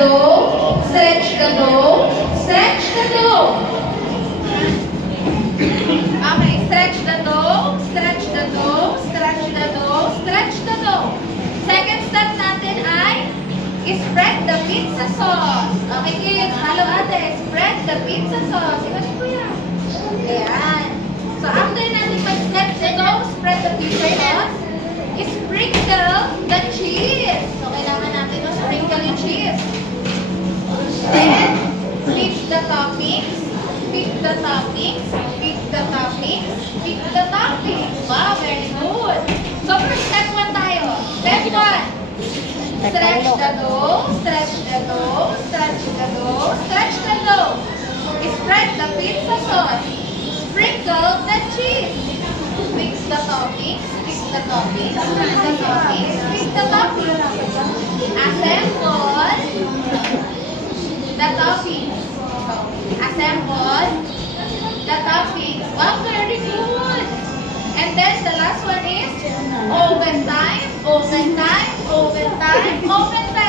dough, stretch the dough, stretch the dough. Okay, stretch the dough, stretch the dough, stretch the dough, stretch the dough. Second step natin ay spread the pizza sauce. Okay, kids, halo ate, spread the pizza sauce. Ikaw si Kuya. Ayan. So, after natin mag-stretch the dough, spread the pizza sauce, sprinkle the cheese. So, kailangan natin sprinkle yung cheese. Then, pick the toppings. Pick the toppings. Pick the toppings. Pick the toppings. Wow, very good. So, first step 1 tayo. Step 1. Stretch the dough. Stretch the dough. Stretch the dough. Stretch the dough. Spread the pizza sauce. Sprinkle the cheese. Mix the toppings. Mix the toppings. Mix the toppings. Mix the toppings. Assemble the toppings. Assemble the toppings. Wow, very good. And then the last one is oven time, oven time, oven time, oven time.